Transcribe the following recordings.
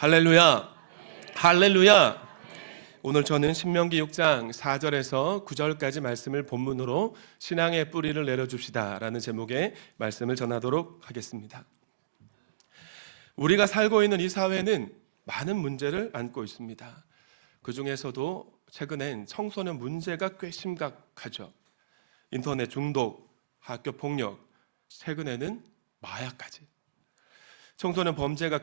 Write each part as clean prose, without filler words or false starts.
할렐루야, 할렐루야. 오늘 저는 신명기 6장 4절에서 9절까지 말씀을 본문으로 신앙의 뿌리를 내려줍시다 라는 제목의 말씀을 전하도록 하겠습니다. 우리가 살고 있는 이 사회는 많은 문제를 안고 있습니다. 그 중에서도 최근엔 청소년 문제가 꽤 심각하죠. 인터넷 중독, 학교 폭력, 최근에는 마약까지. 청소년 범죄가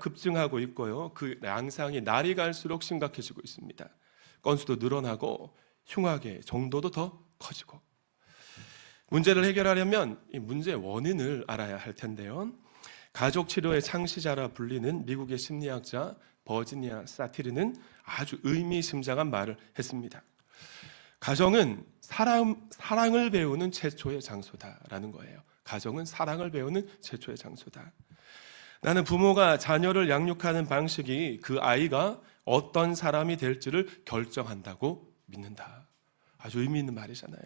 급증하고 있고요. 그 양상이 날이 갈수록 심각해지고 있습니다. 건수도 늘어나고 흉악의 정도도 더 커지고. 문제를 해결하려면 이 문제의 원인을 알아야 할 텐데요. 가족 치료의 창시자라 불리는 미국의 심리학자 버지니아 사티르는 아주 의미심장한 말을 했습니다. 가정은 사랑을 배우는 최초의 장소다라는 거예요. 가정은 사랑을 배우는 최초의 장소다. 나는 부모가 자녀를 양육하는 방식이 그 아이가 어떤 사람이 될지를 결정한다고 믿는다. 아주 의미 있는 말이잖아요.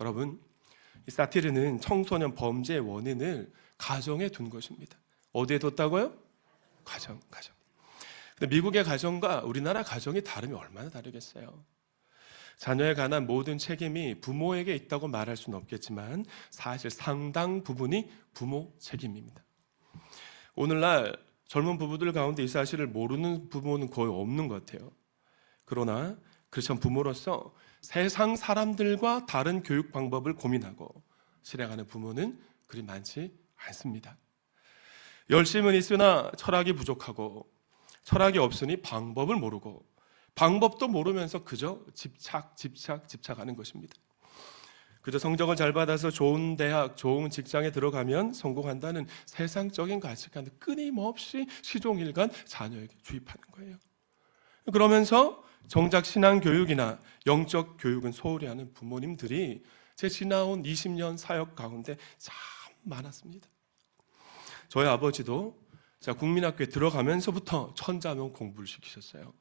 여러분, 이 사티르는 청소년 범죄의 원인을 가정에 둔 것입니다. 어디에 뒀다고요? 가정. 근데 미국의 가정과 우리나라 가정이 다름이 얼마나 다르겠어요. 자녀에 관한 모든 책임이 부모에게 있다고 말할 수는 없겠지만 사실 상당 부분이 부모 책임입니다. 오늘날 젊은 부부들 가운데 이 사실을 모르는 부모는 거의 없는 것 같아요. 그러나 크리스천 부모로서 세상 사람들과 다른 교육 방법을 고민하고 실행하는 부모는 그리 많지 않습니다. 열심은 있으나 철학이 부족하고 철학이 없으니 방법을 모르고 방법도 모르면서 그저 집착하는 것입니다. 그저 성적을 잘 받아서 좋은 대학, 좋은 직장에 들어가면 성공한다는 세상적인 가치관을 끊임없이 시종일관 자녀에게 주입하는 거예요. 그러면서 정작 신앙 교육이나 영적 교육은 소홀히 하는 부모님들이 제 지나온 20년 사역 가운데 참 많았습니다. 저희 아버지도 국민학교에 들어가면서부터 천자명 공부를 시키셨어요.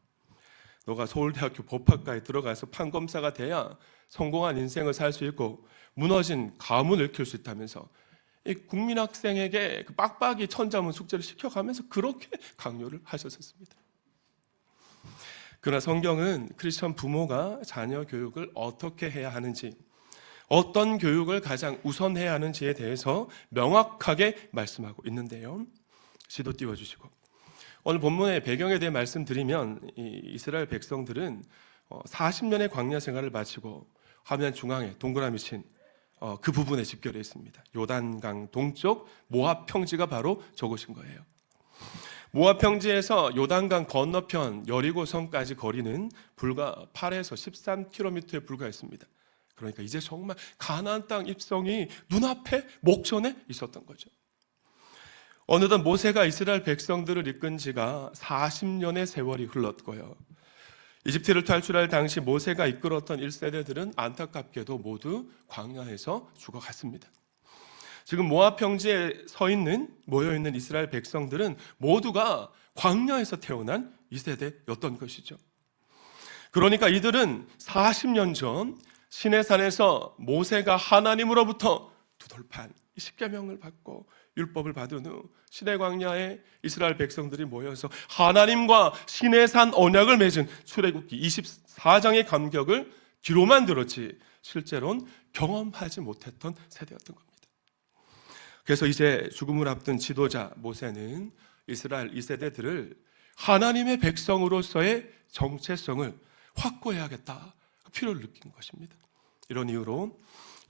너가 서울대학교 법학과에 들어가서 판검사가 돼야 성공한 인생을 살 수 있고 무너진 가문을 키울 수 있다면서 이 국민학생에게 그 빡빡이 천자문 숙제를 시켜가면서 그렇게 강요를 하셨었습니다. 그러나 성경은 크리스천 부모가 자녀 교육을 어떻게 해야 하는지, 어떤 교육을 가장 우선해야 하는지에 대해서 명확하게 말씀하고 있는데요. 시도 띄워주시고, 오늘 본문의 배경에 대해 말씀드리면 이스라엘 백성들은 40년의 광야 생활을 마치고 화면 중앙에 동그라미 친 그 부분에 집결해 있습니다. 요단강 동쪽 모압 평지가 바로 저곳인 거예요. 모압 평지에서 요단강 건너편 여리고성까지 거리는 불과 8에서 13km에 불과했습니다. 그러니까 이제 정말 가나안 땅 입성이 눈앞에 목전에 있었던 거죠. 어느덧 모세가 이스라엘 백성들을 이끈 지가 40년의 세월이 흘렀고요. 이집트를 탈출할 당시 모세가 이끌었던 1세대들은 안타깝게도 모두 광야에서 죽어갔습니다. 지금 모압 평지에 모여있는 이스라엘 백성들은 모두가 광야에서 태어난 2세대였던 것이죠. 그러니까 이들은 40년 전 시내산에서 모세가 하나님으로부터 두돌판 십계명을 받고 율법을 받은 후 시내 광야에 이스라엘 백성들이 모여서 하나님과 시내산 언약을 맺은 출애굽기 24장의 감격을 귀로만 들었지 실제로는 경험하지 못했던 세대였던 겁니다. 그래서 이제 죽음을 앞둔 지도자 모세는 이스라엘 2세대들을 하나님의 백성으로서의 정체성을 확고해야겠다 필요를 느낀 것입니다. 이런 이유로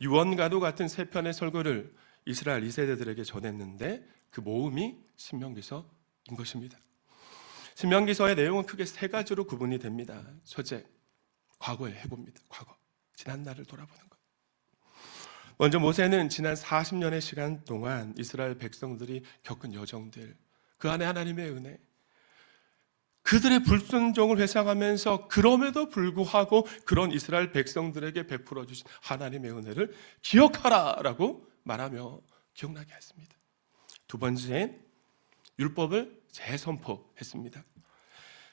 유언가도 같은 세 편의 설교를 이스라엘 2세대들에게 전했는데 그 모음이 신명기서인 것입니다. 신명기서의 내용은 크게 세 가지로 구분이 됩니다. 첫째, 과거의 회고입니다. 과거, 지난 날을 돌아보는 것. 먼저 모세는 지난 40년의 시간 동안 이스라엘 백성들이 겪은 여정들, 그 안에 하나님의 은혜, 그들의 불순종을 회상하면서 그럼에도 불구하고 그런 이스라엘 백성들에게 베풀어 주신 하나님의 은혜를 기억하라라고 말하며 기억나게 했습니다. 두 번째, 율법을 재선포했습니다.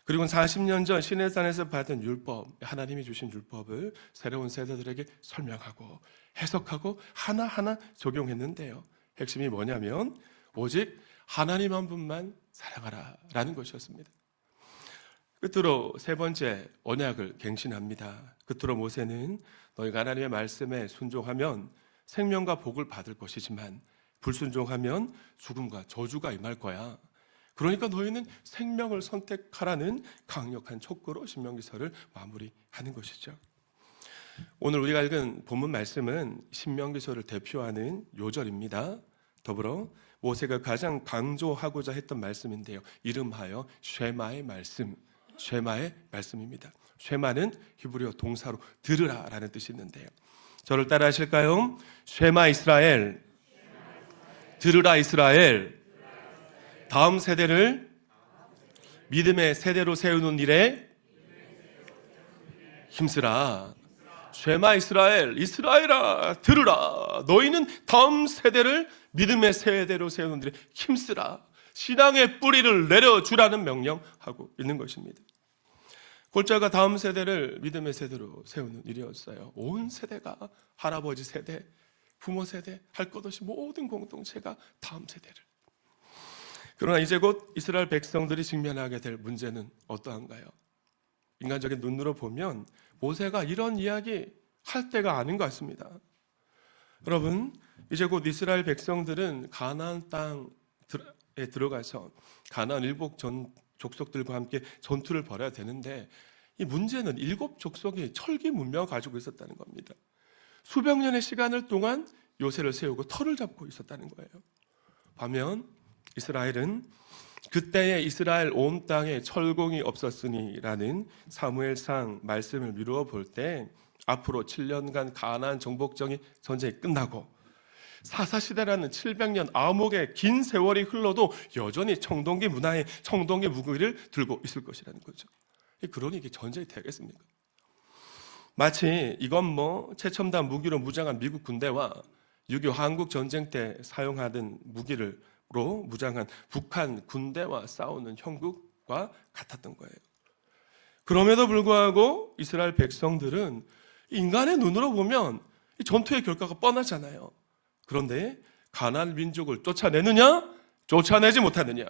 그리고 40년 전 시내산에서 받은 율법, 하나님이 주신 율법을 새로운 세대들에게 설명하고 해석하고 하나하나 적용했는데요. 핵심이 뭐냐면 오직 하나님 한 분만 사랑하라라는 것이었습니다. 끝으로 세 번째 언약을 갱신합니다. 끝으로 모세는 너희가 하나님의 말씀에 순종하면 생명과 복을 받을 것이지만 불순종하면 죽음과 저주가 임할 거야. 그러니까 너희는 생명을 선택하라는 강력한 촉구로 신명기서를 마무리하는 것이죠. 오늘 우리가 읽은 본문 말씀은 신명기서를 대표하는 요절입니다. 더불어 모세가 가장 강조하고자 했던 말씀인데요, 이름하여 쉐마의 말씀, 쉐마의 말씀입니다. 쉐마는 히브리어 동사로 들으라라는 뜻이 있는데요, 저를 따라 하실까요? 쉐마 이스라엘, 들으라 이스라엘. 다음 세대를 믿음의 세대로 세우는 일에 힘쓰라. 쉐마 이스라엘, 이스라엘아 들으라. 너희는 다음 세대를 믿음의 세대로 세우는 일에 힘쓰라. 신앙의 뿌리를 내려주라는 명령하고 있는 것입니다. 골자가 다음 세대를 믿음의 세대로 세우는 일이었어요. 온 세대가, 할아버지 세대, 부모 세대, 할 것 없이 모든 공동체가 다음 세대를. 그러나 이제 곧 이스라엘 백성들이 직면하게 될 문제는 어떠한가요? 인간적인 눈으로 보면 모세가 이런 이야기 할 때가 아닌 것 같습니다. 여러분, 이제 곧 이스라엘 백성들은 가나안 땅에 들어가서 가나안 일곱 족속들과 함께 전투를 벌여야 되는데, 이 문제는 일곱 족속이 철기 문명을 가지고 있었다는 겁니다. 수백 년의 시간을 동안 요새를 세우고 터를 잡고 있었다는 거예요. 반면 이스라엘은 그때의 이스라엘 온 땅에 철공이 없었으니라는 사무엘상 말씀을 미루어 볼 때 앞으로 7년간 가나안 정복전이 전쟁이 끝나고 사사시대라는 700년 암흑의 긴 세월이 흘러도 여전히 청동기 문화의 청동기 무기를 들고 있을 것이라는 거죠. 그러니 이게 전쟁이 되겠습니까? 마치 이건 최첨단 무기로 무장한 미국 군대와 6.25 한국 전쟁 때 사용하던 무기로 무장한 북한 군대와 싸우는 형국과 같았던 거예요. 그럼에도 불구하고 이스라엘 백성들은 인간의 눈으로 보면 이 전투의 결과가 뻔하잖아요. 그런데 가나안 민족을 쫓아내느냐 쫓아내지 못하느냐,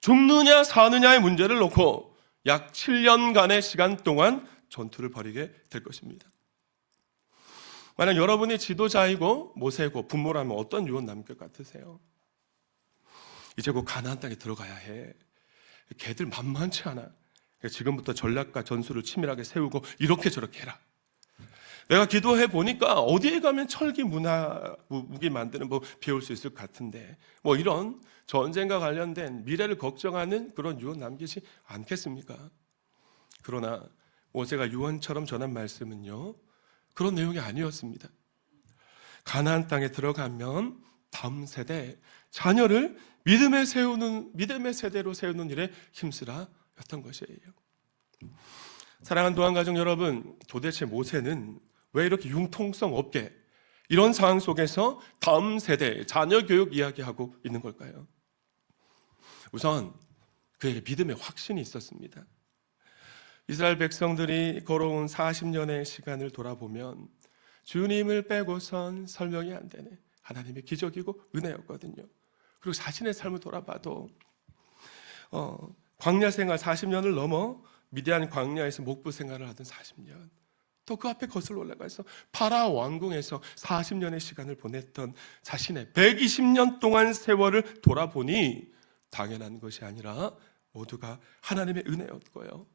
죽느냐 사느냐의 문제를 놓고 약 7년간의 시간 동안 전투를 벌이게 될 것입니다. 만약 여러분이 지도자이고 모세고 부모라면 어떤 유언 남길 것 같으세요? 이제 곧 가나안 땅에 들어가야 해. 걔들 만만치 않아. 지금부터 전략과 전술을 치밀하게 세우고 이렇게 저렇게 해라. 내가 기도해 보니까 어디에 가면 철기 문화 무기 만드는 법 배울 수 있을 것 같은데, 이런 전쟁과 관련된 미래를 걱정하는 그런 유언 남기지 않겠습니까? 그러나 모세가 유언처럼 전한 말씀은요, 그런 내용이 아니었습니다. 가나안 땅에 들어가면 다음 세대 자녀를 믿음의 세대로 세우는 일에 힘쓰라 였던 것이에요. 사랑하는 도안가족 여러분, 도대체 모세는 왜 이렇게 융통성 없게 이런 상황 속에서 다음 세대 자녀 교육 이야기하고 있는 걸까요? 우선 그에게 믿음의 확신이 있었습니다. 이스라엘 백성들이 걸어온 40년의 시간을 돌아보면 주님을 빼고선 설명이 안 되네. 하나님의 기적이고 은혜였거든요. 그리고 자신의 삶을 돌아봐도 광야 생활 40년을 넘어 미디안 광야에서 목부 생활을 하던 40년, 또 그 앞에 거슬러 올라가서 파라오 왕궁에서 40년의 시간을 보냈던 자신의 120년 동안 세월을 돌아보니 당연한 것이 아니라 모두가 하나님의 은혜였고요.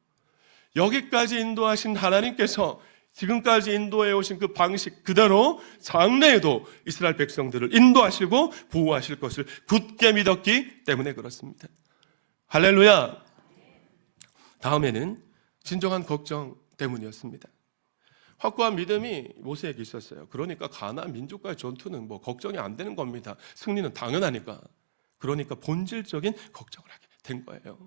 여기까지 인도하신 하나님께서 지금까지 인도해 오신 그 방식 그대로 장래에도 이스라엘 백성들을 인도하시고 보호하실 것을 굳게 믿었기 때문에 그렇습니다. 할렐루야. 다음에는 진정한 걱정 때문이었습니다. 확고한 믿음이 모세에게 있었어요. 그러니까 가나안 민족과의 전투는 걱정이 안 되는 겁니다. 승리는 당연하니까. 그러니까 본질적인 걱정을 하게 된 거예요.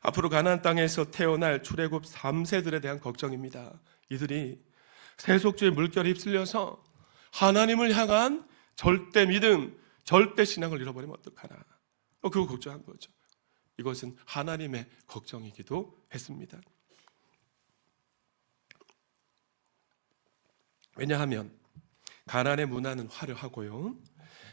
앞으로 가나안 땅에서 태어날 출애굽 3세들에 대한 걱정입니다. 이들이 세속주의 물결에 휩쓸려서 하나님을 향한 절대 믿음, 절대 신앙을 잃어버리면 어떡하나. 그거 걱정한 거죠. 이것은 하나님의 걱정이기도 했습니다. 왜냐하면 가나안의 문화는 화려하고요,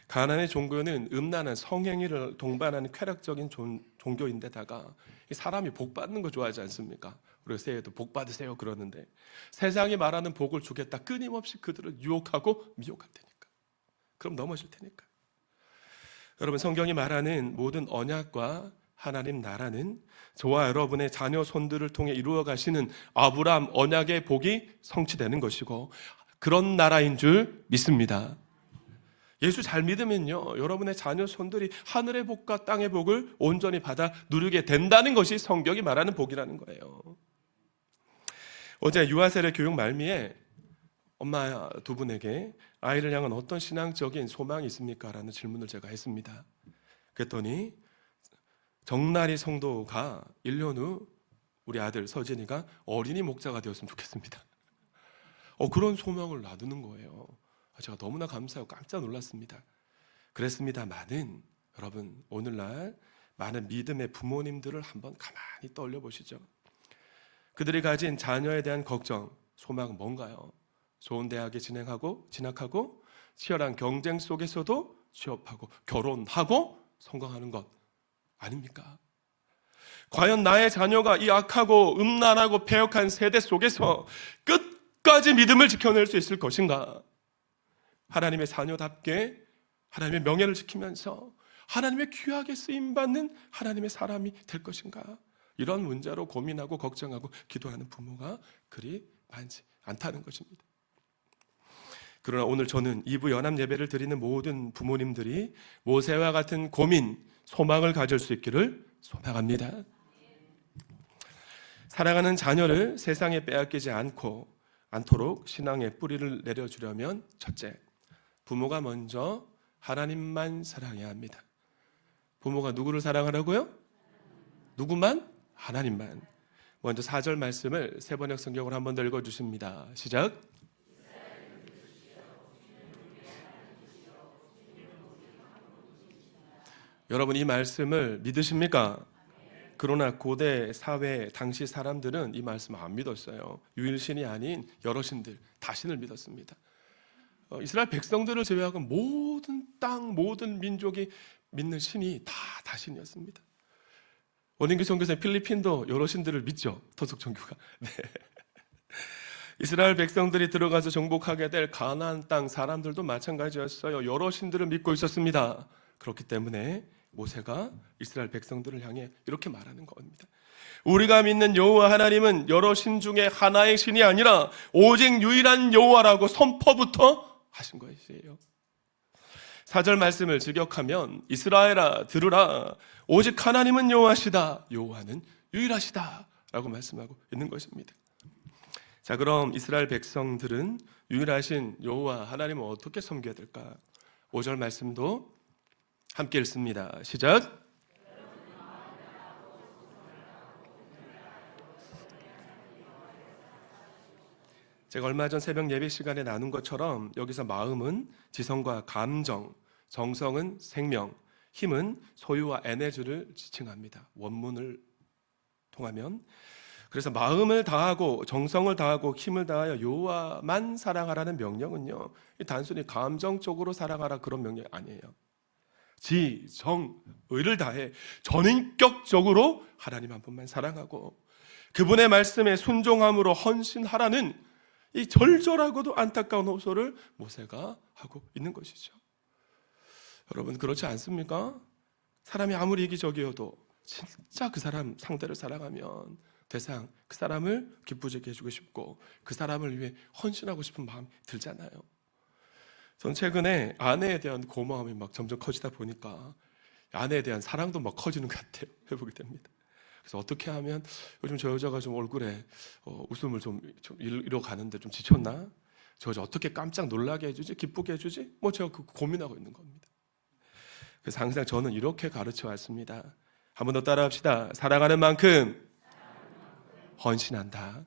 가나안의 종교는 음란한 성행위를 동반하는 쾌락적인 종교인데다가 사람이 복 받는 거 좋아하지 않습니까? 우리가 새해에도 복 받으세요 그러는데, 세상이 말하는 복을 주겠다 끊임없이 그들을 유혹하고 미혹할 테니까, 그럼 넘어질 테니까. 여러분, 성경이 말하는 모든 언약과 하나님 나라는 저와 여러분의 자녀 손들을 통해 이루어 가시는 아브라함 언약의 복이 성취되는 것이고, 그런 나라인 줄 믿습니다. 예수 잘 믿으면요, 여러분의 자녀 손들이 하늘의 복과 땅의 복을 온전히 받아 누리게 된다는 것이 성경이 말하는 복이라는 거예요. 어제 유아세례 교육 말미에 엄마 두 분에게 아이를 향한 어떤 신앙적인 소망이 있습니까? 라는 질문을 제가 했습니다. 그랬더니 정나리 성도가 1년 후 우리 아들 서진이가 어린이 목자가 되었으면 좋겠습니다. 그런 소망을 놔두는 거예요. 제가 너무나 감사하고 깜짝 놀랐습니다. 그랬습니다만은 여러분, 오늘날 많은 믿음의 부모님들을 한번 가만히 떠올려 보시죠. 그들이 가진 자녀에 대한 걱정, 소망은 뭔가요? 좋은 대학에 진학하고 치열한 경쟁 속에서도 취업하고 결혼하고 성공하는 것 아닙니까? 과연 나의 자녀가 이 악하고 음란하고 패역한 세대 속에서 끝까지 믿음을 지켜낼 수 있을 것인가? 하나님의 자녀답게 하나님의 명예를 지키면서 하나님의 귀하게 쓰임받는 하나님의 사람이 될 것인가? 이런 문제로 고민하고 걱정하고 기도하는 부모가 그리 많지 않다는 것입니다. 그러나 오늘 저는 2부 연합 예배를 드리는 모든 부모님들이 모세와 같은 고민, 소망을 가질 수 있기를 소망합니다. 사랑하는 자녀를 세상에 빼앗기지 않도록 신앙의 뿌리를 내려주려면, 첫째, 부모가 먼저 하나님만 사랑해야 합니다. 부모가 누구를 사랑하라고요? 누구만? 하나님만. 먼저 4절 말씀을 세번역 성경으로 한 번 더 읽어주십니다. 시작. 여러분, 이 말씀을 믿으십니까? 그러나 고대 사회 당시 사람들은 이 말씀 안 믿었어요. 유일신이 아닌 여러 신들, 다신을 믿었습니다. 이스라엘 백성들을 제외하고 모든 땅, 모든 민족이 믿는 신이 다 다신이었습니다. 원인교 선교사님, 필리핀도 여러 신들을 믿죠. 토속 종교가. 네. 이스라엘 백성들이 들어가서 정복하게 될 가나안 땅 사람들도 마찬가지였어요. 여러 신들을 믿고 있었습니다. 그렇기 때문에 모세가 이스라엘 백성들을 향해 이렇게 말하는 겁니다. 우리가 믿는 여호와 하나님은 여러 신 중에 하나의 신이 아니라 오직 유일한 여호와라고 선포부터 하신 것이에요. 4절 말씀을 직역하면 이스라엘아 들으라, 오직 하나님은 여호와시다, 여호와는 유일하시다 라고 말씀하고 있는 것입니다. 자, 그럼 이스라엘 백성들은 유일하신 여호와 하나님을 어떻게 섬겨야 될까? 5절 말씀도 함께 읽습니다. 시작. 제가 얼마 전 새벽 예배 시간에 나눈 것처럼 여기서 마음은 지성과 감정, 정성은 생명, 힘은 소유와 에너지를 지칭합니다. 원문을 통하면. 그래서 마음을 다하고 정성을 다하고 힘을 다하여 여호와만 사랑하라는 명령은요, 단순히 감정적으로 사랑하라 그런 명령이 아니에요. 지, 정, 의를 다해 전인격적으로 하나님 한 분만 사랑하고 그분의 말씀에 순종함으로 헌신하라는 이 절절하고도 안타까운 호소를 모세가 하고 있는 것이죠. 여러분, 그렇지 않습니까? 사람이 아무리 이기적이어도 진짜 그 사람 상대를 사랑하면 대상 그 사람을 기쁘게 해주고 싶고 그 사람을 위해 헌신하고 싶은 마음이 들잖아요. 전 최근에 아내에 대한 고마움이 막 점점 커지다 보니까 아내에 대한 사랑도 막 커지는 것 같아요. 해보게 됩니다. 그래서 어떻게 하면 요즘 저 여자가 좀 얼굴에 웃음을 좀 잃어가는데 좀 지쳤나? 저 여자 어떻게 깜짝 놀라게 해주지? 기쁘게 해주지? 뭐 제가 고민하고 있는 겁니다. 그래서 항상 저는 이렇게 가르쳐 왔습니다. 한 번 더 따라합시다. 사랑하는 만큼 헌신한다.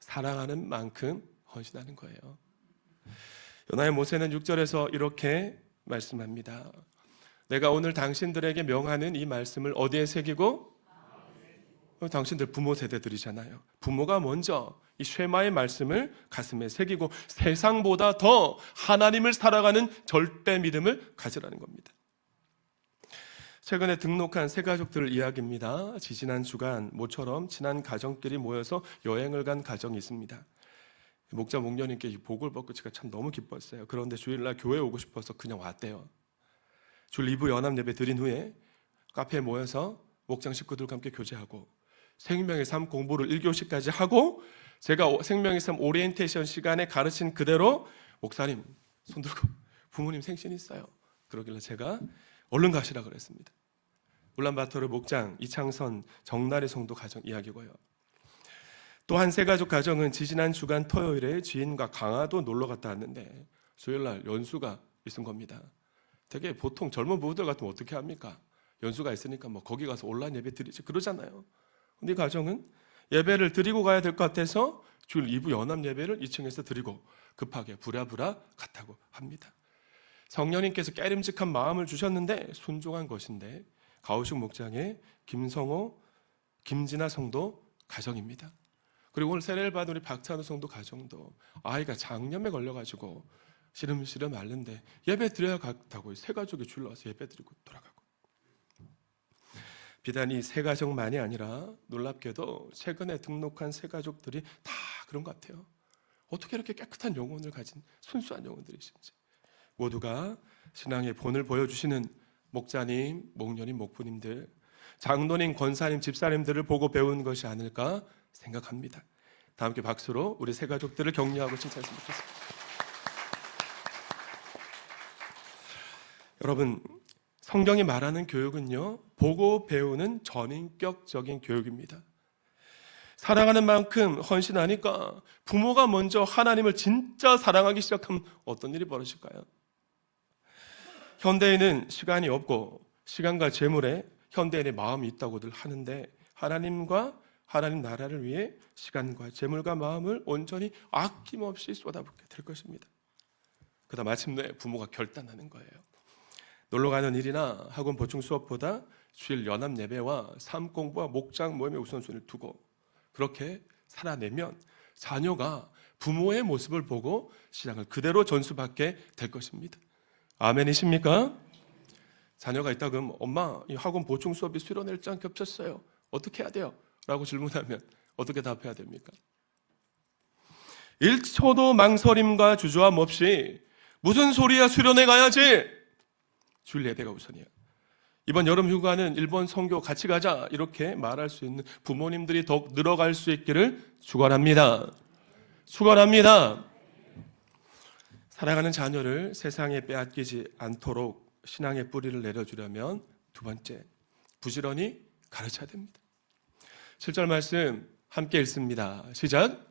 사랑하는 만큼 헌신하는 거예요. 요나의 모세는 6절에서 이렇게 말씀합니다. 내가 오늘 당신들에게 명하는 이 말씀을 어디에 새기고? 당신들 부모 세대들이잖아요. 부모가 먼저 이 쉐마의 말씀을 가슴에 새기고 세상보다 더 하나님을 살아가는 절대 믿음을 가지라는 겁니다. 최근에 등록한 새 가족들 이야기입니다. 지난 주간 모처럼 친한 가정끼리 모여서 여행을 간 가정이 있습니다. 목자 목녀님께 이 복을 받고 제가 참 너무 기뻤어요. 그런데 주일날 교회 오고 싶어서 그냥 왔대요. 주일 2부 연합 예배 드린 후에 카페에 모여서 목장 식구들과 함께 교제하고 생명의 삶 공부를 1교시까지 하고 제가 생명의 삶 오리엔테이션 시간에 가르친 그대로 목사님 손 들고 부모님 생신 있어요. 그러길래 제가 얼른 가시라 그랬습니다. 울란바토르 목장 이창선 정나리 성도 가정 이야기고요. 또 한 세 가족 가정은 지지난 주간 토요일에 지인과 강화도 놀러 갔다 왔는데 주일날 연수가 있은 겁니다. 되게 보통 젊은 부부들 같으면 어떻게 합니까? 연수가 있으니까 뭐 거기 가서 온라인 예배 드리지 그러잖아요. 근데 이 가정은 예배를 드리고 가야 될 것 같아서 주일 2부 연합 예배를 2층에서 드리고 급하게 부랴부랴 갔다고 합니다. 성령님께서 깨림직한 마음을 주셨는데 순종한 것인데 가오식 목장의 김성호, 김진아 성도 가정입니다. 그리고 오늘 세례를 받은 우리 박찬우 성도 가정도 아이가 장염에 걸려가지고 시름시름 앓는데 예배 드려야 갔다고 세 가족이 줄러서 예배 드리고 돌아가고. 비단 이 세 가정만이 아니라 놀랍게도 최근에 등록한 세 가족들이 다 그런 것 같아요. 어떻게 이렇게 깨끗한 영혼을 가진 순수한 영혼들이신지. 모두가 신앙의 본을 보여주시는 목자님, 목녀님, 목부님들, 장로님, 권사님, 집사님들을 보고 배운 것이 아닐까 생각합니다. 다 함께 박수로 우리 세 가족들을 격려하고 칭찬했으면 좋겠습니다. 여러분, 성경이 말하는 교육은요, 보고 배우는 전인격적인 교육입니다. 사랑하는 만큼 헌신하니까 부모가 먼저 하나님을 진짜 사랑하기 시작하면 어떤 일이 벌어질까요? 현대인은 시간이 없고 시간과 재물에 현대인의 마음이 있다고들 하는데 하나님과 하나님 나라를 위해 시간과 재물과 마음을 온전히 아낌없이 쏟아붓게 될 것입니다. 그러다 마침내 부모가 결단하는 거예요. 놀러가는 일이나 학원 보충 수업보다 주일 연합 예배와 삶 공부와 목장 모임에 우선순위를 두고 그렇게 살아내면 자녀가 부모의 모습을 보고 신앙을 그대로 전수받게 될 것입니다. 아멘이십니까? 자녀가 있다 그러면 엄마 이 학원 보충 수업이 수료 일정 겹쳤어요. 어떻게 해야 돼요? 라고 질문하면 어떻게 답해야 됩니까? 1초도 망설임과 주저함 없이 무슨 소리야 수련회 가야지. 주일 예배가 우선이에요. 이번 여름 휴가는 일본 선교 같이 가자 이렇게 말할 수 있는 부모님들이 더욱 늘어갈 수 있기를 축원합니다. 축원합니다. 사랑하는 자녀를 세상에 빼앗기지 않도록 신앙의 뿌리를 내려주려면 두 번째, 부지런히 가르쳐야 됩니다. 7절 말씀 함께 읽습니다. 시작.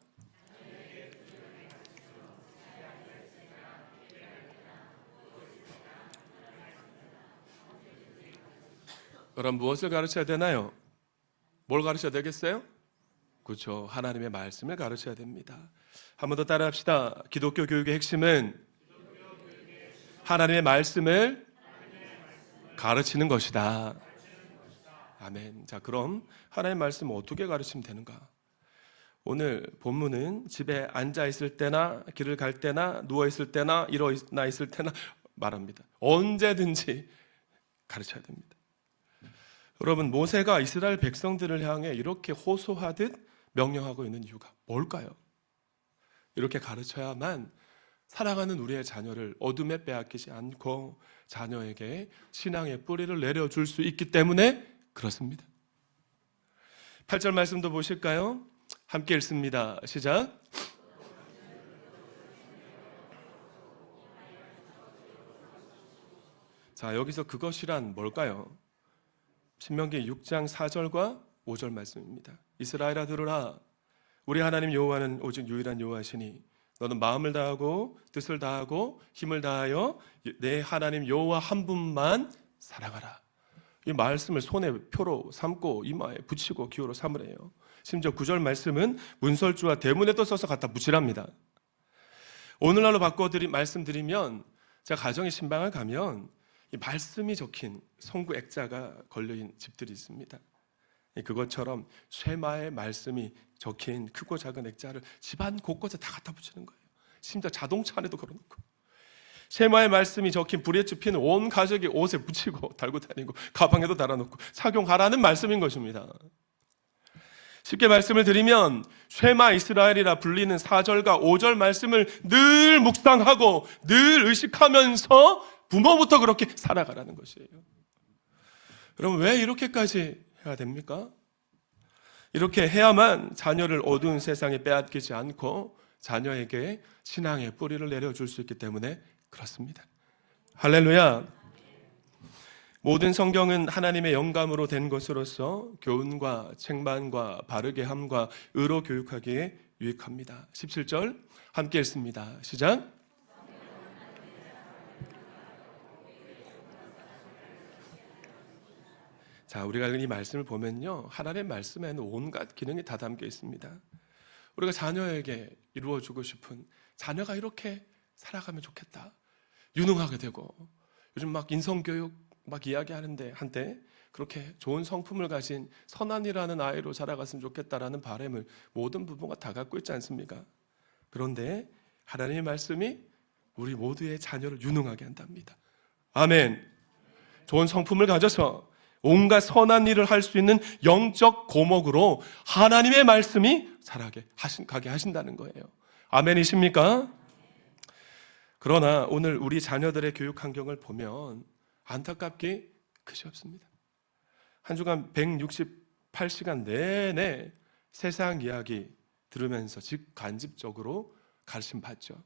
여러분 무엇을 가르쳐야 되나요? 뭘 가르쳐야 되겠어요? 그렇죠. 하나님의 말씀을 가르쳐야 됩니다. 한 번 더 따라합시다. 기독교 교육의 핵심은 하나님의 말씀을 가르치는 것이다. 아멘. 자, 그럼 하나님의 말씀을 어떻게 가르치면 되는가? 오늘 본문은 집에 앉아 있을 때나 길을 갈 때나 누워 있을 때나 일어나 있을 때나 말합니다. 언제든지 가르쳐야 됩니다. 여러분 모세가 이스라엘 백성들을 향해 이렇게 호소하듯 명령하고 있는 이유가 뭘까요? 이렇게 가르쳐야만 사랑하는 우리의 자녀를 어둠에 빼앗기지 않고 자녀에게 신앙의 뿌리를 내려줄 수 있기 때문에 그렇습니다. 8절 말씀도 보실까요? 함께 읽습니다. 시작. 자, 여기서 그것이란 뭘까요? 신명기 6장 4절과 5절 말씀입니다. 이스라엘아 들으라. 우리 하나님 여호와는 오직 유일한 여호와시니 너는 마음을 다하고 뜻을 다하고 힘을 다하여 내 하나님 여호와 한 분만 사랑하라. 이 말씀을 손에 표로 삼고 이마에 붙이고 기호로 삼으래요. 심지어 9절 말씀은 문설주와 대문에도 써서 갖다 붙이랍니다. 오늘날로 말씀드리면 제가 가정의 신방을 가면 이 말씀이 적힌 성구 액자가 걸려있는 집들이 있습니다. 그것처럼 쇠마의 말씀이 적힌 크고 작은 액자를 집안 곳곳에 다 갖다 붙이는 거예요. 심지어 자동차 안에도 걸어놓고, 쇠마의 말씀이 적힌 불에 굽히는 온 가족이 옷에 붙이고 달고 다니고 가방에도 달아놓고 착용하라는 말씀인 것입니다. 쉽게 말씀을 드리면 쇠마 이스라엘이라 불리는 4절과 5절 말씀을 늘 묵상하고 늘 의식하면서 부모부터 그렇게 살아가라는 것이에요. 여러분, 왜 이렇게까지 해야 됩니까? 이렇게 해야만 자녀를 어두운 세상에 빼앗기지 않고 자녀에게 신앙의 뿌리를 내려줄 수 있기 때문에 그렇습니다. 할렐루야. 모든 성경은 하나님의 영감으로 된 것으로서 교훈과 책망과 바르게 함과 의로 교육하기에 유익합니다. 17절 함께 읽습니다. 시작. 자, 우리가 이 말씀을 보면요, 하나님의 말씀에는 온갖 기능이 다 담겨 있습니다. 우리가 자녀에게 이루어주고 싶은, 자녀가 이렇게 살아가면 좋겠다, 유능하게 되고, 요즘 막 인성교육 막 이야기하는데 한때 그렇게 좋은 성품을 가진 선한이라는 아이로 자라갔으면 좋겠다라는 바람을 모든 부부가 다 갖고 있지 않습니까? 그런데 하나님의 말씀이 우리 모두의 자녀를 유능하게 한답니다. 아멘. 좋은 성품을 가져서 온갖 선한 일을 할 수 있는 영적 고목으로 하나님의 말씀이 자라게 가게 하신다는 거예요. 아멘이십니까? 그러나 오늘 우리 자녀들의 교육 환경을 보면 안타깝게 그지 없습니다. 한 주간 168시간 내내 세상 이야기 들으면서 직간접적으로 가르침 받죠.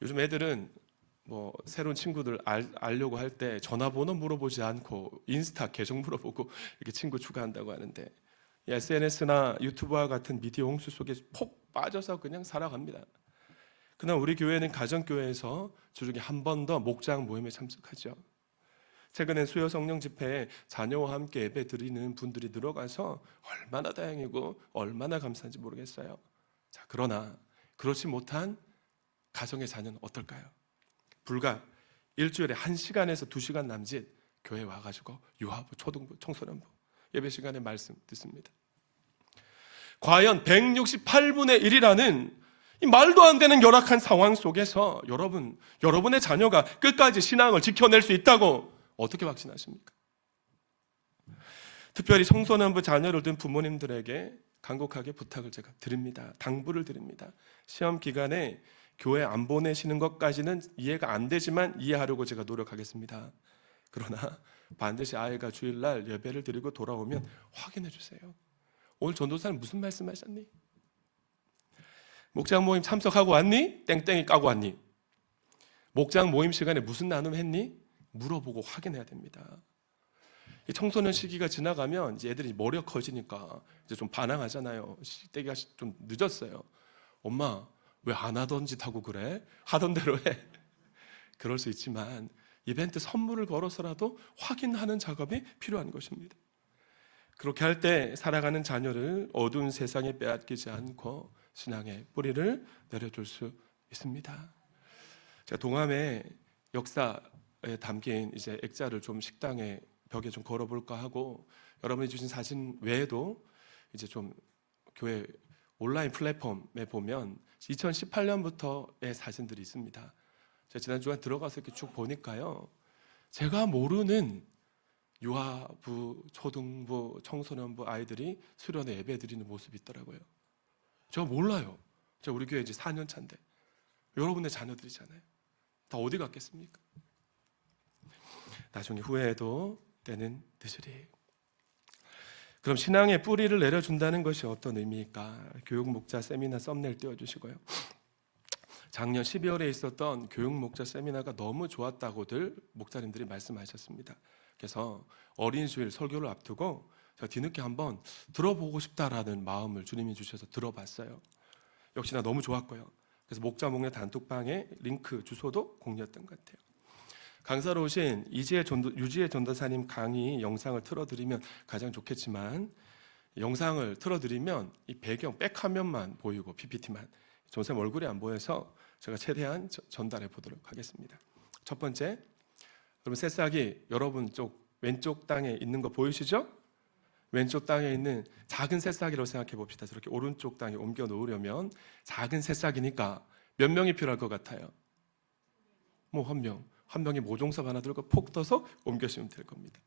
요즘 애들은 뭐 새로운 친구들 알려고 할 때 전화번호 물어보지 않고 인스타 계정 물어보고 이렇게 친구 추가한다고 하는데, SNS나 유튜브와 같은 미디어 홍수 속에 폭 빠져서 그냥 살아갑니다. 그러나 우리 교회는 가정교회에서 주중에 한 번 더 목장 모임에 참석하죠. 최근엔 수요 성령 집회에 자녀와 함께 예배 드리는 분들이 늘어가서 얼마나 다행이고 얼마나 감사한지 모르겠어요. 자, 그러나 그렇지 못한 가정의 자녀는 어떨까요? 불과 일주일에 1시간에서 2시간 남짓 교회 와가지고 유아부, 초등부, 청소년부 예배 시간에 말씀 듣습니다. 과연 168분의 1이라는 이 말도 안 되는 열악한 상황 속에서 여러분의 자녀가 끝까지 신앙을 지켜낼 수 있다고 어떻게 확신하십니까? 특별히 청소년부 자녀를 둔 부모님들에게 간곡하게 부탁을 제가 드립니다. 당부를 드립니다. 시험 기간에 교회 안 보내시는 것까지는 이해가 안 되지만 이해하려고 제가 노력하겠습니다. 그러나 반드시 아이가 주일날 예배를 드리고 돌아오면 확인해 주세요. 오늘 전도사는 무슨 말씀하셨니? 목장 모임 참석하고 왔니? 땡땡이 까고 왔니? 목장 모임 시간에 무슨 나눔했니? 물어보고 확인해야 됩니다. 이 청소년 시기가 지나가면 이제 애들이 머리가 커지니까 이제 좀 반항하잖아요. 시대가 좀 늦었어요. 엄마 왜 안 하던 짓 하고 그래? 하던 대로 해. 그럴 수 있지만 이벤트 선물을 걸어서라도 확인하는 작업이 필요한 것입니다. 그렇게 할 때 살아가는 자녀를 어두운 세상에 빼앗기지 않고 신앙의 뿌리를 내려줄 수 있습니다. 제가 동암의 역사에 담긴 이제 액자를 좀 식당에 벽에 좀 걸어볼까 하고, 여러분이 주신 사진 외에도 이제 좀 교회 온라인 플랫폼에 보면 2018년부터의 사진들이 있습니다. 제가 지난주에 들어가서 이렇게 쭉 보니까요, 제가 모르는 유아부, 초등부, 청소년부 아이들이 수련회 예배 드리는 모습이 있더라고요. 제가 몰라요. 제가 우리 교회 이제 4년 차인데 여러분의 자녀들이잖아요. 다 어디 갔겠습니까? 나중에 후회해도 때는 늦으리. 그럼 신앙의 뿌리를 내려준다는 것이 어떤 의미일까? 교육 목자 세미나 썸네일 띄워주시고요. 작년 12월에 있었던 교육 목자 세미나가 너무 좋았다고들 목사님들이 말씀하셨습니다. 그래서 어린이 주일 설교를 앞두고 제가 뒤늦게 한번 들어보고 싶다라는 마음을 주님이 주셔서 들어봤어요. 역시나 너무 좋았고요. 그래서 목자 목녀 단톡방에 링크 주소도 공유했던 것 같아요. 강사로 오신 유지혜 전도사님 강의 영상을 틀어드리면 가장 좋겠지만, 영상을 틀어드리면 이 배경 백화면만 보이고 PPT만, 전도사님 얼굴이 안 보여서 제가 최대한 전달해 보도록 하겠습니다. 첫 번째, 여러분 새싹이 여러분 쪽 왼쪽 땅에 있는 거 보이시죠? 왼쪽 땅에 있는 작은 새싹이라고 생각해 봅시다. 저렇게 오른쪽 땅에 옮겨 놓으려면 작은 새싹이니까 몇 명이 필요할 것 같아요? 뭐 한 명이 모종삽 하나 들고 폭 떠서 옮겨주면 될 겁니다.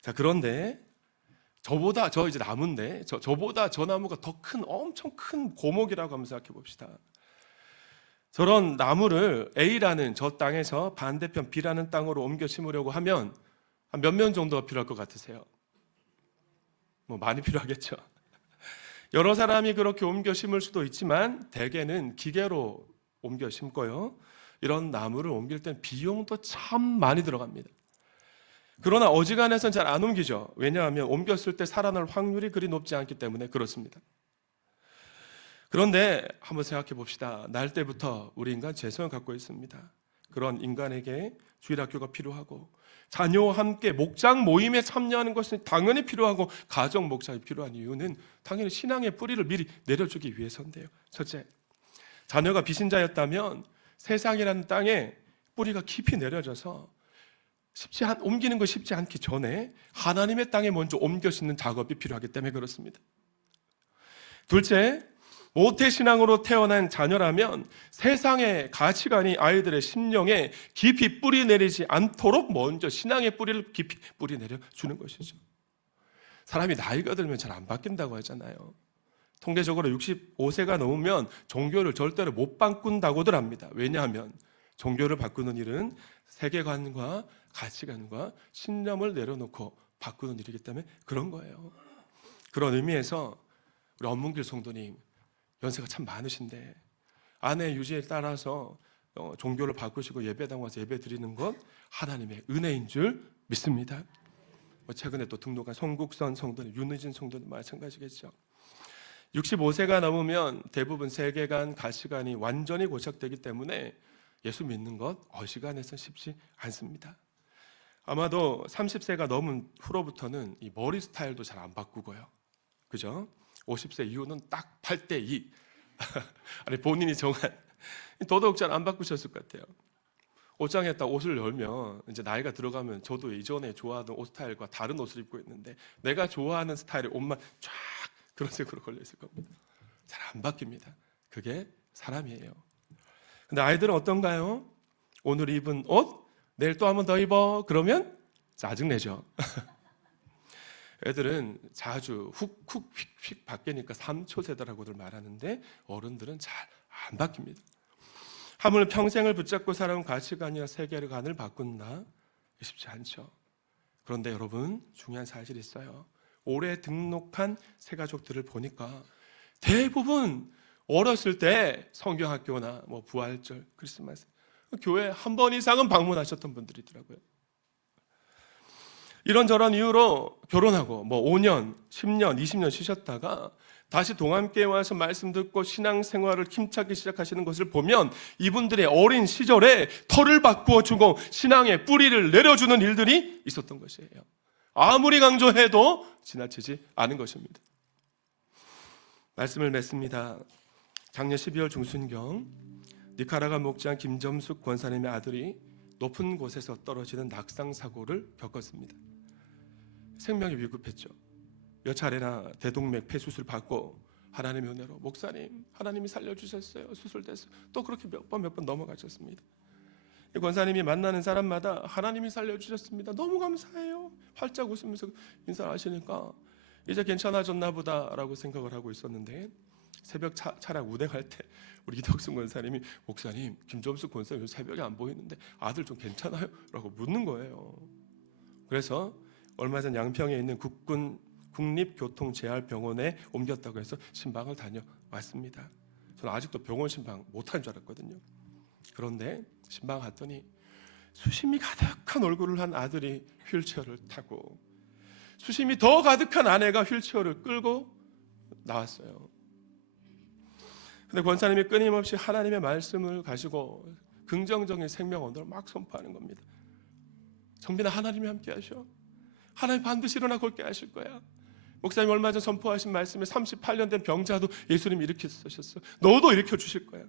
자, 그런데 저 이제 나무인데 저보다 저 나무가 더 큰 엄청 큰 고목이라고 한번 생각해 봅시다. 저런 나무를 A라는 저 땅에서 반대편 B라는 땅으로 옮겨 심으려고 하면 한 몇 명 정도가 필요할 것 같으세요? 뭐 많이 필요하겠죠. 여러 사람이 그렇게 옮겨 심을 수도 있지만 대개는 기계로 옮겨 심고요. 이런 나무를 옮길 땐 비용도 참 많이 들어갑니다. 그러나 어지간해서는 잘 안 옮기죠. 왜냐하면 옮겼을 때 살아날 확률이 그리 높지 않기 때문에 그렇습니다. 그런데 한번 생각해 봅시다. 날 때부터 우리 인간 죄성을 갖고 있습니다. 그런 인간에게 주일학교가 필요하고 자녀와 함께 목장 모임에 참여하는 것은 당연히 필요하고 가정 목장이 필요한 이유는 당연히 신앙의 뿌리를 미리 내려주기 위해서인데요. 첫째, 자녀가 비신자였다면 세상이라는 땅에 뿌리가 깊이 내려져서 옮기는 거 쉽지 않기 전에 하나님의 땅에 먼저 옮겨 심는 작업이 필요하기 때문에 그렇습니다. 둘째, 모태신앙으로 태어난 자녀라면 세상의 가치관이 아이들의 심령에 깊이 뿌리 내리지 않도록 먼저 신앙의 뿌리를 깊이 뿌리 내려주는 것이죠. 사람이 나이가 들면 잘 안 바뀐다고 하잖아요. 통계적으로 65세가 넘으면 종교를 절대로 못 바꾼다고들 합니다. 왜냐하면 종교를 바꾸는 일은 세계관과 가치관과 신념을 내려놓고 바꾸는 일이기 때문에 그런 거예요. 그런 의미에서 우리 엄문길 성도님 연세가 참 많으신데 아내 유지에 따라서 종교를 바꾸시고 예배당 와서 예배 드리는 것 하나님의 은혜인 줄 믿습니다. 최근에 또 등록한 성국선 성도님, 윤의진 성도님 마찬가지겠죠. 65세가 넘으면 대부분 세계관, 가치관이 완전히 고착되기 때문에 예수 믿는 것 어지간해서 쉽지 않습니다. 아마도 30세가 넘은 후로부터는 이 머리 스타일도 잘 안 바꾸고요. 그죠? 50세 이후는 딱 8대2. 아니 본인이 정한 더더욱 잘 안 바꾸셨을 것 같아요. 옷장에 딱 옷을 열면 이제 나이가 들어가면 저도 이전에 좋아하던 옷 스타일과 다른 옷을 입고 있는데 내가 좋아하는 스타일의 옷만 쫙 그런 색으로 걸려 있을 겁니다. 잘 안 바뀝니다. 그게 사람이에요. 근데 아이들은 어떤가요? 오늘 입은 옷 내일 또 한 번 더 입어 그러면 짜증내죠. 애들은 자주 훅훅 휙휙 바뀌니까 3초 세대라고들 말하는데 어른들은 잘 안 바뀝니다. 하물며 평생을 붙잡고 살아온 가치관이나 세계관을 바꾼다? 쉽지 않죠. 그런데 여러분 중요한 사실이 있어요. 올해 등록한 새가족들을 보니까 대부분 어렸을 때 성경학교나 뭐 부활절, 크리스마스 교회 한 번 이상은 방문하셨던 분들이더라고요. 이런저런 이유로 결혼하고 뭐 5년, 10년, 20년 쉬셨다가 다시 동함교회 와서 말씀 듣고 신앙생활을 힘차게 시작하시는 것을 보면 이분들의 어린 시절에 털을 바꾸어 주고 신앙의 뿌리를 내려주는 일들이 있었던 것이에요. 아무리 강조해도 지나치지 않은 것입니다. 말씀을 맺습니다. 작년 12월 중순경 니카라과 목장 김점숙 권사님의 아들이 높은 곳에서 떨어지는 낙상 사고를 겪었습니다. 생명이 위급했죠. 몇 차례나 대동맥 폐수술 받고 하나님의 은혜로 목사님 하나님이 살려주셨어요. 수술됐어요. 또 그렇게 몇 번 넘어가셨습니다. 이 권사님이 만나는 사람마다 하나님이 살려주셨습니다. 너무 감사해요. 활짝 웃으면서 인사를 하시니까 이제 괜찮아졌나 보다라고 생각을 하고 있었는데 새벽 차량 운행할 때 우리 이덕순 권사님이 목사님 김점숙 권사님 새벽에 안 보이는데 아들 좀 괜찮아요? 라고 묻는 거예요. 그래서 얼마 전 양평에 있는 국립교통재활병원에 옮겼다고 해서 신방을 다녀왔습니다. 저는 아직도 병원 신방 못한 줄 알았거든요. 그런데 신방 갔더니 수심이 가득한 얼굴을 한 아들이 휠체어를 타고 수심이 더 가득한 아내가 휠체어를 끌고 나왔어요. 근데 권사님이 끊임없이 하나님의 말씀을 가지고 긍정적인 생명 언어를 막 선포하는 겁니다. 정빈아 하나님이 함께 하셔. 하나님 반드시 일어나 걷게 하실 거야. 목사님 얼마 전 선포하신 말씀에 38년 된 병자도 예수님이 일으켜 주셨어. 너도 일으켜 주실 거야.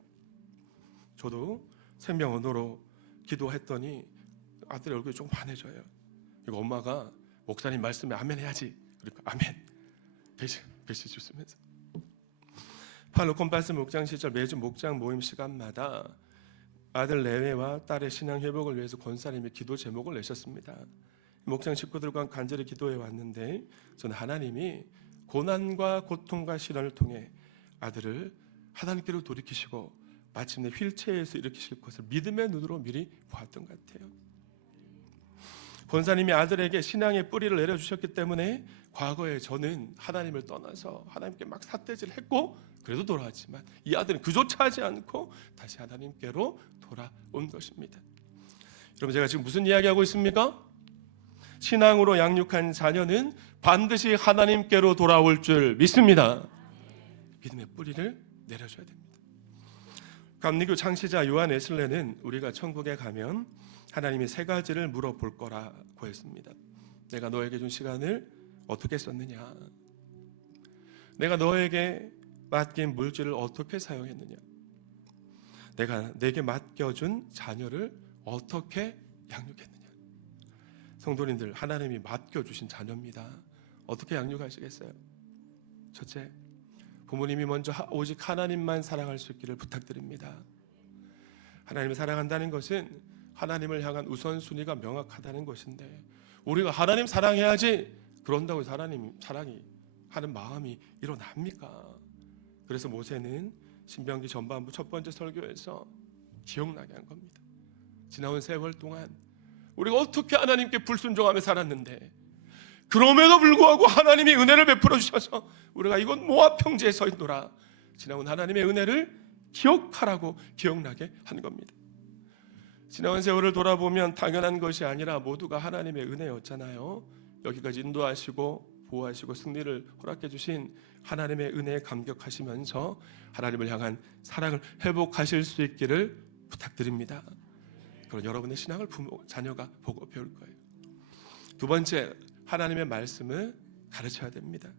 저도 생명 언어로 기도했더니 아들의 얼굴이 좀 환해져요. 이거 엄마가 목사님 말씀에 아멘 해야지 그러니까 아멘. 배시 주시면서 팔로 콤파스 목장 시절 매주 목장 모임 시간마다 아들 내외와 딸의 신앙 회복을 위해서 권사님이 기도 제목을 내셨습니다. 목장 식구들과 간절히 기도해 왔는데 저는 하나님이 고난과 고통과 시련을 통해 아들을 하나님께로 돌이키시고 마침내 휠체어에서 일으키실 것을 믿음의 눈으로 미리 보았던 것 같아요. 권사님이 아들에게 신앙의 뿌리를 내려주셨기 때문에 과거에 저는 하나님을 떠나서 하나님께 막 삿대질을 했고 그래도 돌아왔지만 이 아들은 그조차 하지 않고 다시 하나님께로 돌아온 것입니다. 여러분, 제가 지금 무슨 이야기하고 있습니까? 신앙으로 양육한 자녀는 반드시 하나님께로 돌아올 줄 믿습니다. 믿음의 뿌리를 내려줘야 됩니다. 감리교 창시자 요한 웨슬레는 우리가 천국에 가면 하나님이 세 가지를 물어볼 거라고 했습니다. 내가 너에게 준 시간을 어떻게 썼느냐? 내가 너에게 맡긴 물질을 어떻게 사용했느냐? 내가 내게 맡겨준 자녀를 어떻게 양육했느냐? 성도님들, 하나님이 맡겨주신 자녀입니다. 어떻게 양육하시겠어요? 첫째, 부모님이 먼저 오직 하나님만 사랑할 수 있기를 부탁드립니다. 하나님을 사랑한다는 것은 하나님을 향한 우선순위가 명확하다는 것인데 우리가 하나님 사랑해야지 그런다고 하나님 사랑이 하는 마음이 일어납니까? 그래서 모세는 신명기 전반부 첫 번째 설교에서 기억나게 한 겁니다. 지나온 세월 동안 우리가 어떻게 하나님께 불순종하며 살았는데 그럼에도 불구하고 하나님이 은혜를 베풀어 주셔서 우리가 이곳 모압 평지에 서 있노라. 지나온 하나님의 은혜를 기억하라고 기억나게 한 겁니다. 지나온 세월을 돌아보면 당연한 것이 아니라 모두가 하나님의 은혜였잖아요. 여기까지 인도하시고 보호하시고 승리를 허락해 주신 하나님의 은혜에 감격하시면서 하나님을 향한 사랑을 회복하실 수 있기를 부탁드립니다. 그런 여러분의 신앙을 자녀가 보고 배울 거예요. 두 번째, 하나님의 말씀을 가르쳐야 됩니다.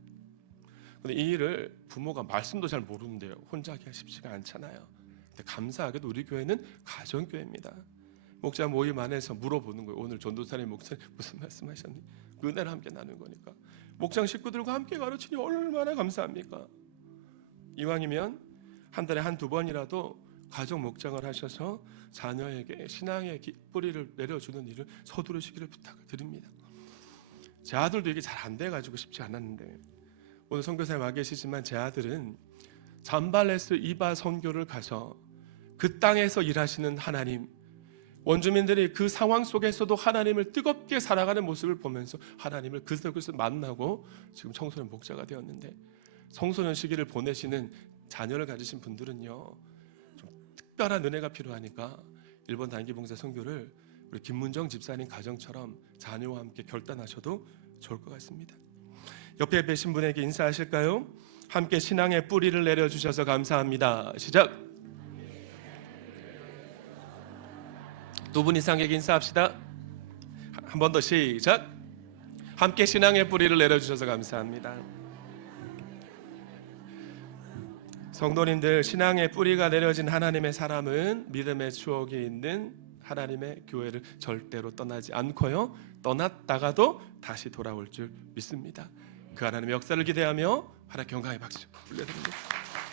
근데 이 일을 부모가 말씀도 잘 모르는데요. 혼자 하기가 쉽지가 않잖아요. 근데 감사하게도 우리 교회는 가정교회입니다. 목자 모임 안에서 물어보는 거예요. 오늘 전도사님 목사님 무슨 말씀하셨니? 그 은혜를 함께 나누는 거니까. 목장 식구들과 함께 가르치니 얼마나 감사합니까? 이왕이면 한 달에 한두 번이라도 가정 목장을 하셔서 자녀에게 신앙의 뿌리를 내려주는 일을 서두르시기를 부탁드립니다. 제 아들도 이게 잘 안 돼가지고 쉽지 않았는데 오늘 선교사님 와 계시지만 제 아들은 잠발레스 이바 선교를 가서 그 땅에서 일하시는 하나님, 원주민들이 그 상황 속에서도 하나님을 뜨겁게 살아가는 모습을 보면서 하나님을 그 속에서 만나고 지금 청소년 목자가 되었는데, 청소년 시기를 보내시는 자녀를 가지신 분들은요 좀 특별한 은혜가 필요하니까 일본 단기봉사 선교를 우리 김문정 집사님 가정처럼 자녀와 함께 결단하셔도 좋을 것 같습니다. 옆에 계신 분에게 인사하실까요? 함께 신앙의 뿌리를 내려주셔서 감사합니다. 시작. 두 분 이상에게 인사합시다. 한 번 더 시작. 함께 신앙의 뿌리를 내려주셔서 감사합니다. 성도님들, 신앙의 뿌리가 내려진 하나님의 사람은 믿음의 추억이 있는 하나님의 교회를 절대로 떠나지 않고요, 떠났다가도 다시 돌아올 줄 믿습니다. 그 하나님의 역사를 기대하며 하나님께 영광의 박수 올려드립니다.